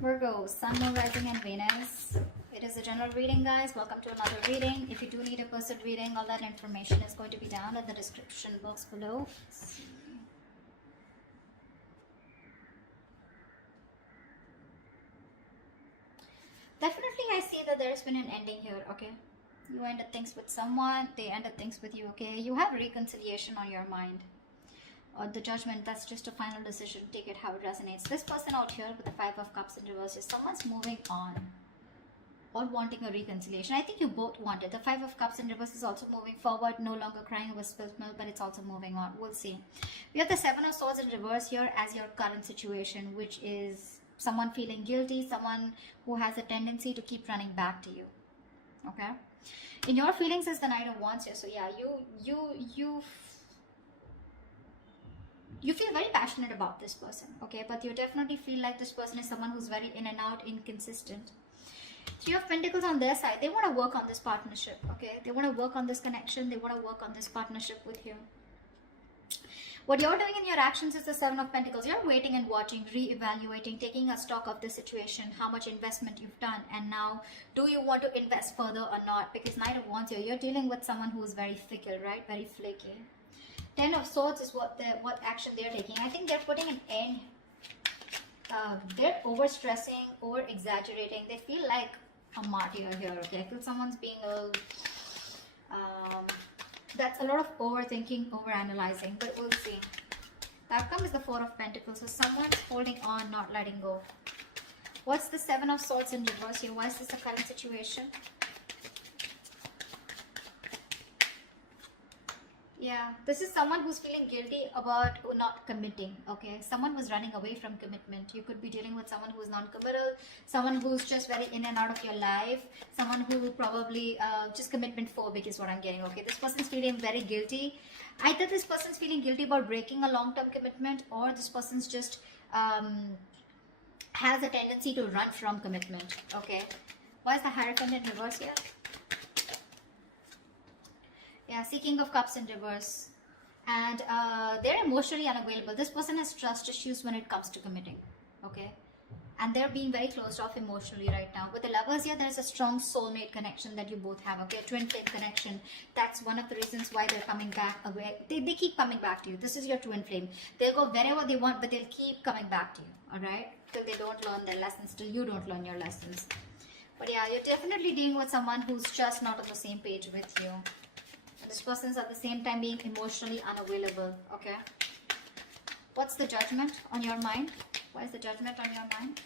Virgo, Sun, Moon, Rising, and Venus. It is a general reading, guys. Welcome to another reading. If you do need a personal reading, all that information is going to be down in the description box below. Let's see. Definitely, I see that there's been an ending here, okay? You ended things with someone, they ended things with you, okay? You have reconciliation on your mind. Or the judgment, that's just a final decision. Take it how it resonates. This person out here with the Five of Cups in reverse is someone's moving on or wanting a reconciliation. I think you both want it. The Five of Cups in reverse is also moving forward, no longer crying over spilled milk, but it's also moving on. We'll see. We have the Seven of Swords in reverse here as your current situation, which is someone feeling guilty, someone who has a tendency to keep running back to you. Okay? In your feelings is the Knight of Wands here. So yeah, you feel very passionate about this person, okay? But you definitely feel like this person is someone who's very in and out, inconsistent. Three of Pentacles on their side. They want to work on this partnership, okay? They want to work on this connection. They want to work on this partnership with you. What you're doing in your actions is the Seven of Pentacles. You're waiting and watching, re-evaluating, taking a stock of the situation, how much investment you've done, and now do you want to invest further or not? Because Knight of Wands here, you're dealing with someone who is very fickle, right? Very flaky. Ten of Swords is what action they're taking. I think they're putting an end. They're over-stressing, over-exaggerating. They feel like a martyr here, okay? I feel someone's being a... that's a lot of overthinking, over-analyzing, but we'll see. The outcome is the Four of Pentacles. So someone's holding on, not letting go. What's the Seven of Swords in reverse here? Why is this a current situation? Yeah, this is someone who's feeling guilty about not committing, okay? Someone was running away from commitment. You could be dealing with someone who's non-committal, someone who's just very in and out of your life, someone who probably just commitment phobic is what I'm getting, okay? This person's feeling very guilty. Either this person's feeling guilty about breaking a long-term commitment, or this person's just has a tendency to run from commitment, okay? Why is the Hierophant in reverse here? Yeah, Seeking of Cups in reverse. And they're emotionally unavailable. This person has trust issues when it comes to committing. Okay? And they're being very closed off emotionally right now. With the Lovers here, there's a strong soulmate connection that you both have. Okay? A twin flame connection. That's one of the reasons why they're coming back away. They keep coming back to you. This is your twin flame. They'll go wherever they want, but they'll keep coming back to you. Alright? Till they don't learn their lessons. Till you don't learn your lessons. But yeah, you're definitely dealing with someone who's just not on the same page with you. This person's at the same time being emotionally unavailable, okay? What's the Judgment on your mind? Why is the Judgment on your mind?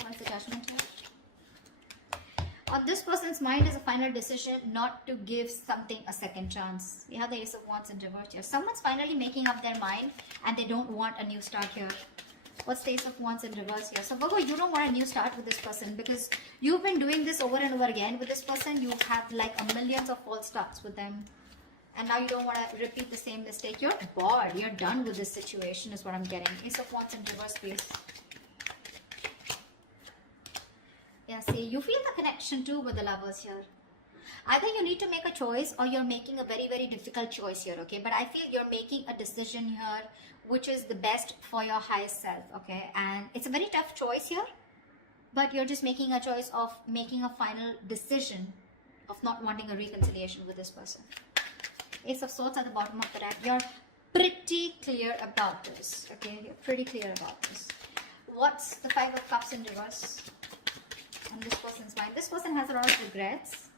Why is the Judgment here? On this person's mind is a final decision not to give something a second chance. We have the Ace of Wands in reverse here. Someone's finally making up their mind and they don't want a new start here. What's the Ace of Wands in reverse here? So Virgo, you don't want a new start with this person because you've been doing this over and over again with this person. You have like a millions of false starts with them. And now you don't want to repeat the same mistake. You're bored. You're done with this situation is what I'm getting. Ace of Wands in reverse, please. Yeah, see, you feel the connection too with the Lovers here. Either you need to make a choice or you're making a very, very difficult choice here, okay? But I feel you're making a decision here which is the best for your highest self, okay? And it's a very tough choice here, but you're just making a choice of making a final decision of not wanting a reconciliation with this person. Ace of Swords at the bottom of the deck. You're pretty clear about this, okay? You're pretty clear about this. What's the Five of Cups in reverse on this person's mind? This person has a lot of regrets.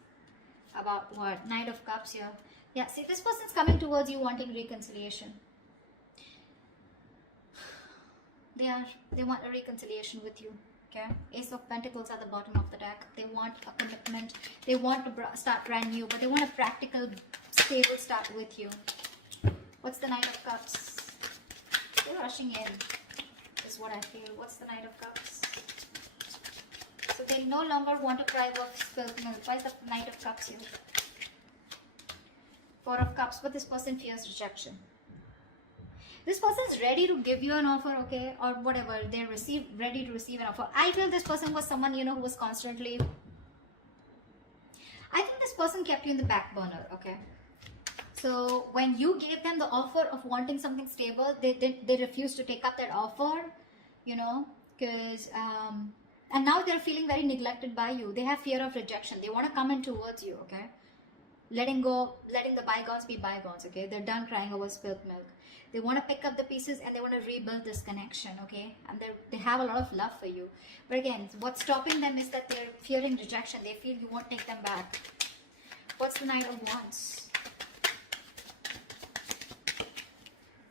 About what? Knight of Cups here. Yeah, see, this person's coming towards you wanting reconciliation. They want a reconciliation with you. Okay? Ace of Pentacles at the bottom of the deck. They want a commitment. They want to start brand new, but they want a practical, stable start with you. What's the Knight of Cups? They're rushing in, is what I feel. What's the Knight of Cups? So they no longer want to cry over spilled milk. Why is the Knight of Cups here? Four of Cups, but this person fears rejection. This person is ready to give you an offer, okay, or whatever. They're ready to receive an offer. I feel this person was someone, you know, who was constantly... I think this person kept you in the back burner, okay. So when you gave them the offer of wanting something stable, they refused to take up that offer, you know. because and now they're feeling very neglected by you. They have fear of rejection. They want to come in towards you, okay? Letting the bygones be bygones, okay? They're done crying over spilled milk. They want to pick up the pieces and they want to rebuild this connection, okay? And they have a lot of love for you. But again, what's stopping them is that they're fearing rejection. They feel you won't take them back. What's the Knight of Wands?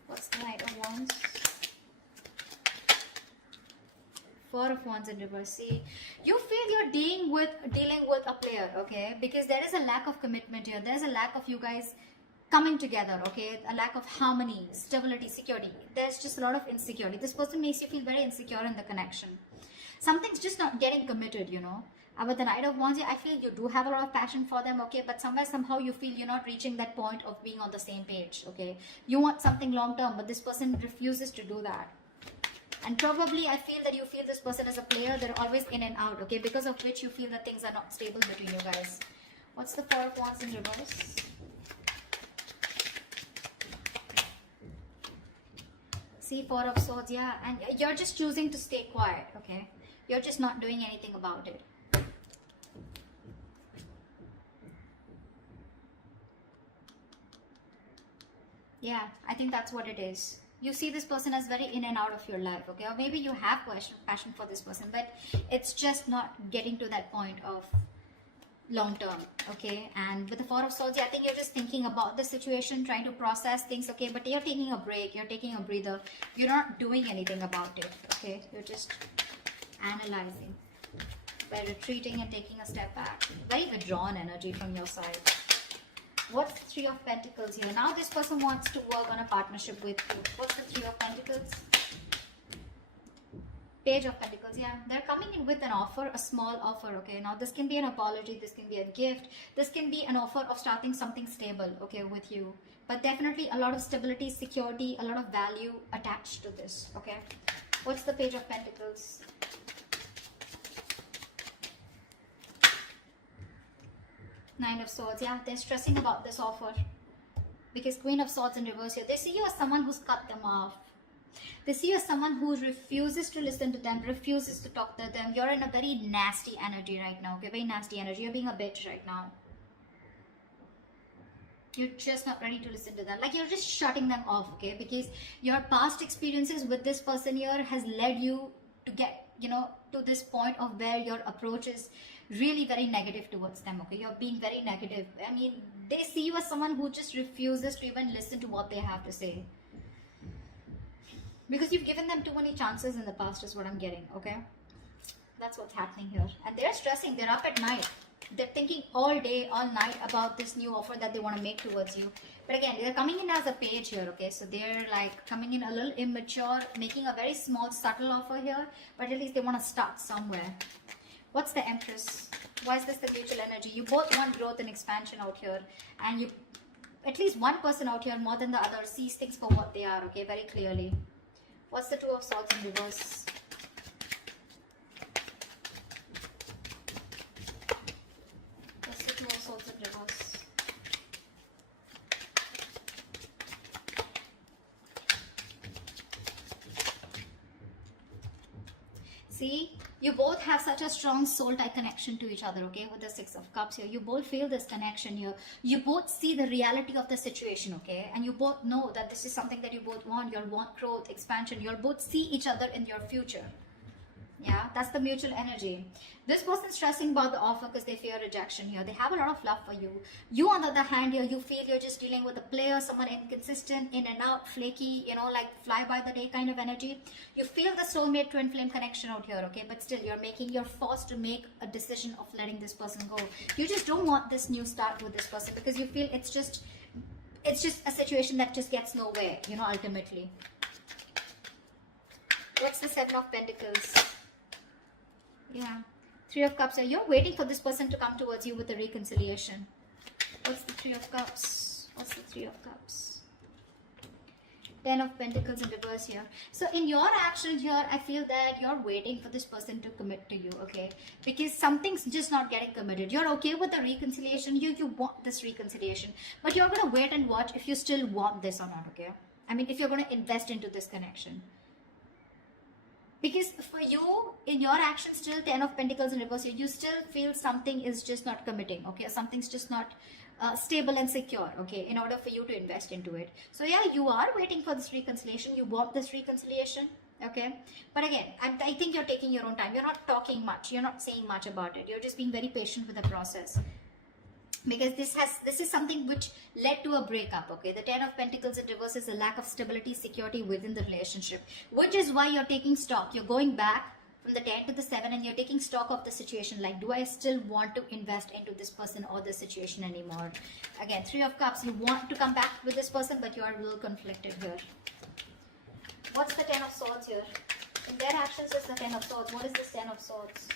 What's the Knight of Wands? Four of Wands in reverse. See, you feel you're dealing with a player, okay? Because there is a lack of commitment here. There's a lack of you guys coming together, okay? A lack of harmony, stability, security. There's just a lot of insecurity. This person makes you feel very insecure in the connection. Something's just not getting committed, you know. With the Knight of Wands, I feel you do have a lot of passion for them, okay? But somehow you feel you're not reaching that point of being on the same page, okay? You want something long term, but this person refuses to do that. And probably I feel that you feel this person is a player. They're always in and out, okay? Because of which you feel that things are not stable between you guys. What's the Four of Wands in reverse? See, Four of Swords, yeah. And you're just choosing to stay quiet, okay? You're just not doing anything about it. Yeah, I think that's what it is. You see this person as very in and out of your life, okay? Or maybe you have passion for this person, but it's just not getting to that point of long term, okay? And with the Four of Swords, I think you're just thinking about the situation, trying to process things, okay? But you're taking a break, you're taking a breather. You're not doing anything about it, okay? You're just analyzing by retreating and taking a step back. Very withdrawn energy from your side. What's the Three of Pentacles here? Now this person wants to work on a partnership with you. What's the Three of Pentacles? Page of Pentacles, yeah. They're coming in with an offer, a small offer, okay? Now this can be an apology, this can be a gift, this can be an offer of starting something stable, okay, with you. But definitely a lot of stability, security, a lot of value attached to this, okay? What's the Page of Pentacles? Nine of Swords, yeah, they're stressing about this offer. Because Queen of Swords in reverse here, they see you as someone who's cut them off. They see you as someone who refuses to listen to them, refuses to talk to them. You're in a very nasty energy right now, okay, very nasty energy. You're being a bitch right now. You're just not ready to listen to them. Like you're just shutting them off, okay, because your past experiences with this person here has led you to get, you know, to this point of where your approach is really very negative towards them, okay? You're being very negative. I mean, they see you as someone who just refuses to even listen to what they have to say. Because you've given them too many chances in the past is what I'm getting, okay? That's what's happening here. And they're stressing. They're up at night. They're thinking all day, all night about this new offer that they want to make towards you. But again, they're coming in as a page here, okay? So they're like coming in a little immature, making a very small, subtle offer here. But at least they want to start somewhere. What's the Empress? Why is this the mutual energy? You both want growth and expansion out here. And you, at least one person out here more than the other sees things for what they are, okay? Very clearly. What's the Two of Swords in reverse? What's the Two of Swords in reverse? See, you both have such a strong soul tie connection to each other, okay? With the Six of Cups here, you both feel this connection here. You both see the reality of the situation, okay? And you both know that this is something that you both want. You want growth, expansion. You'll both see each other in your future. Yeah, that's the mutual energy. This person's stressing about the offer because they fear rejection here. They have a lot of love for you. You, on the other hand, here, you feel you're just dealing with a player, someone inconsistent, in and out, flaky, you know, like fly by the day kind of energy. You feel the soulmate twin flame connection out here, okay? But still, you're forced to make a decision of letting this person go. You just don't want this new start with this person because you feel it's just a situation that just gets nowhere, you know, ultimately. What's the Seven of Pentacles? Yeah, Three of Cups. You're waiting for this person to come towards you with a reconciliation. What's the Three of Cups? What's the Three of Cups? Ten of Pentacles in reverse here. So in your action here, I feel that you're waiting for this person to commit to you, okay? Because something's just not getting committed. You're okay with the reconciliation. You want this reconciliation. But you're going to wait and watch if you still want this or not, okay? I mean, if you're going to invest into this connection. Because for you, in your actions, still 10 of Pentacles in reverse, you still feel something is just not committing, okay? Something's just not stable and secure, okay, in order for you to invest into it. So yeah, you are waiting for this reconciliation. You want this reconciliation, okay? But again, I think you're taking your own time. You're not talking much. You're not saying much about it. You're just being very patient with the process. Because this is something which led to a breakup, okay? The 10 of Pentacles in reverse is a lack of stability, security within the relationship, which is why you're taking stock. You're going back from the 10 to the 7 and you're taking stock of the situation. Like, do I still want to invest into this person or this situation anymore? Again, 3 of Cups, you want to come back with this person, but you are a little conflicted here. What's the 10 of Swords here? In their actions is the 10 of Swords. What is this 10 of Swords?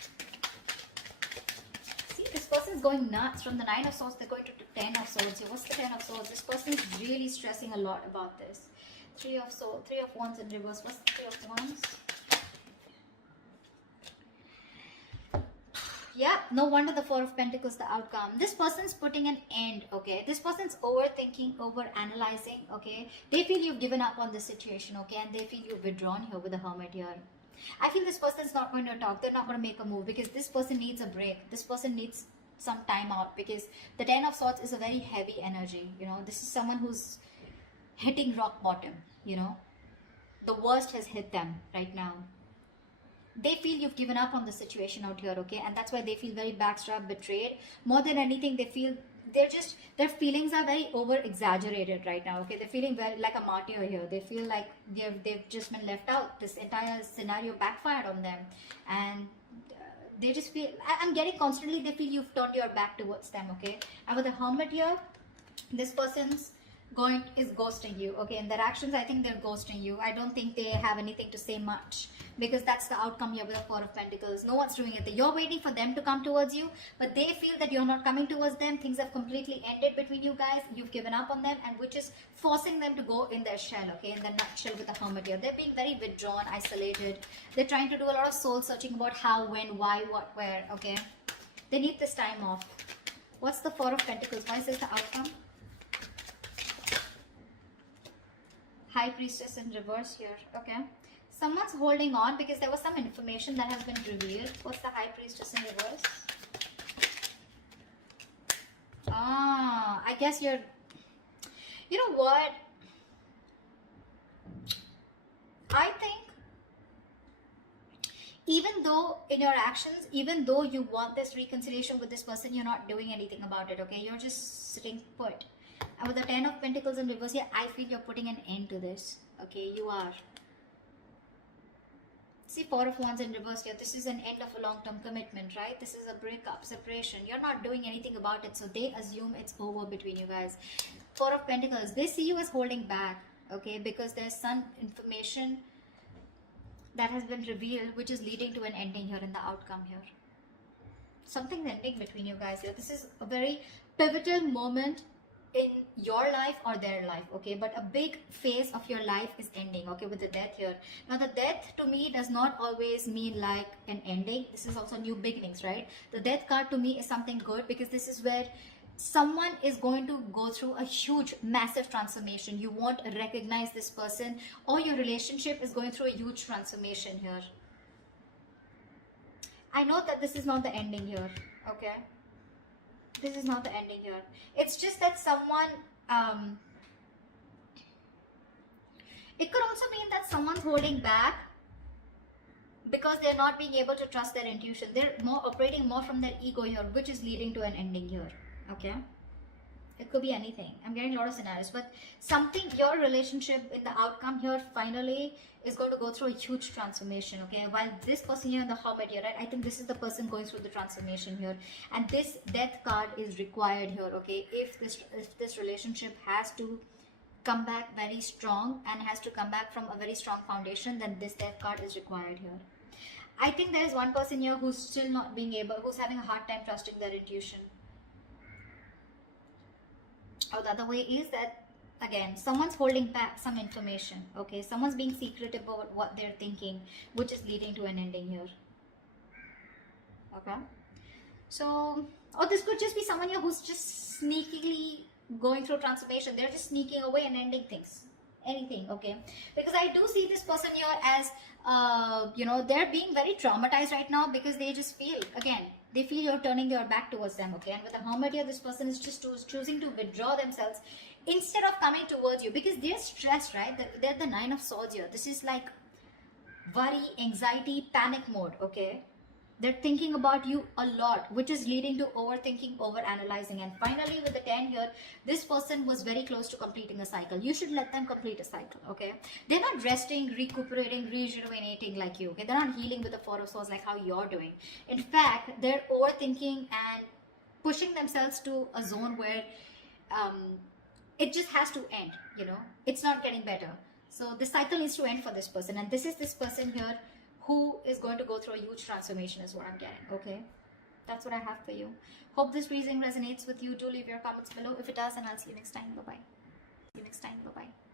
This person is going nuts. From the 9 of Swords, they're going to 10 of Swords. What's the 10 of Swords? This person is really stressing a lot about this. 3 of Swords, 3 of Wands in reverse. What's the 3 of Wands? Yeah, no wonder the 4 of Pentacles, the outcome. This person's putting an end, okay? This person's overthinking, over-analyzing, okay? They feel you've given up on this situation, okay? And they feel you've withdrawn here with the Hermit here. I feel this person's not going to talk. They're not going to make a move because this person needs a break. This person needs some time out because the 10 of Swords is a very heavy energy. You know, this is someone who's hitting rock bottom, you know. The worst has hit them right now. They feel you've given up on the situation out here, okay? And that's why they feel very backstabbed, betrayed. More than anything, they feel their feelings are very over exaggerated right now, okay? They're feeling very like a martyr here. They feel like they've just been left out. This entire scenario backfired on them, and they just feel, I'm getting constantly, they feel you've turned your back towards them, okay? And with the Hermit here, this person's is ghosting you, okay? In their actions, I think they're ghosting you. I don't think they have anything to say much because that's the outcome here with the 4 of Pentacles. No one's doing it. You're waiting for them to come towards you, but they feel that you're not coming towards them. Things have completely ended between you guys. You've given up on them, and which is forcing them to go in their shell, okay? In their nutshell with the Hermit here. They're being very withdrawn, isolated. They're trying to do a lot of soul searching about how, when, why, what, where, okay? They need this time off. What's the 4 of Pentacles? Why is this the outcome? High Priestess in reverse here, okay? Someone's holding on because there was some information that has been revealed. What's the High Priestess in reverse? I guess you're... You know what? I think even though in your actions, even though you want this reconciliation with this person, you're not doing anything about it, okay? You're just sitting put. And with the 10 of Pentacles in reverse here, I feel you're putting an end to this. Okay, you are. See, 4 of Wands in reverse here. This is an end of a long-term commitment, right? This is a breakup, separation. You're not doing anything about it, so they assume it's over between you guys. 4 of Pentacles. They see you as holding back, okay? Because there's some information that has been revealed, which is leading to an ending here in the outcome here. Something's ending between you guys here. This is a very pivotal moment in your life or their life, okay? But a big phase of your life is ending, okay, with the Death here. Now the Death to me does not always mean like an ending. This is also new beginnings, right? The Death card to me is something good because this is where someone is going to go through a huge, massive transformation. You won't recognize this person, or your relationship is going through a huge transformation here. I know that this is not the ending here, okay? This is not the ending here. It's just that someone, it could also mean that someone's holding back because they're not being able to trust their intuition. They're operating more from their ego here, which is leading to an ending here, okay? It could be anything. I'm getting a lot of scenarios, but something, your relationship in the outcome here finally is going to go through a huge transformation, okay? While this person here in the Hermit here, right? I think this is the person going through the transformation here, and this Death card is required here, okay? If this relationship has to come back very strong and has to come back from a very strong foundation, then this Death card is required here. I think there is one person here who's still not being able, who's having a hard time trusting their intuition. Or the other way is that, again, someone's holding back some information, okay? Someone's being secretive about what they're thinking, which is leading to an ending here, okay? So, or this could just be someone here who's just sneakily going through transformation. They're just sneaking away and ending things. anything, okay? Because I do see this person here as they're being very traumatized right now, because they just feel, again, they feel you're turning your back towards them, okay? And with the Hermit here, this person is just choosing to withdraw themselves instead of coming towards you, because they're stressed, right? They're the Nine of Swords here. This is like worry, anxiety, panic mode, okay? They're thinking about you a lot, which is leading to overthinking, overanalyzing. And finally, with the 10 here, this person was very close to completing a cycle. You should let them complete a cycle, okay? They're not resting, recuperating, rejuvenating like you, okay? They're not healing with the Four of Swords like how you're doing. In fact, they're overthinking and pushing themselves to a zone where it just has to end, It's not getting better. So the cycle needs to end for this person. And this is this person here who is going to go through a huge transformation is what I'm getting, okay? That's what I have for you. Hope this reading resonates with you. Do leave your comments below. If it does, and I'll see you next time. Bye-bye. See you next time. Bye-bye.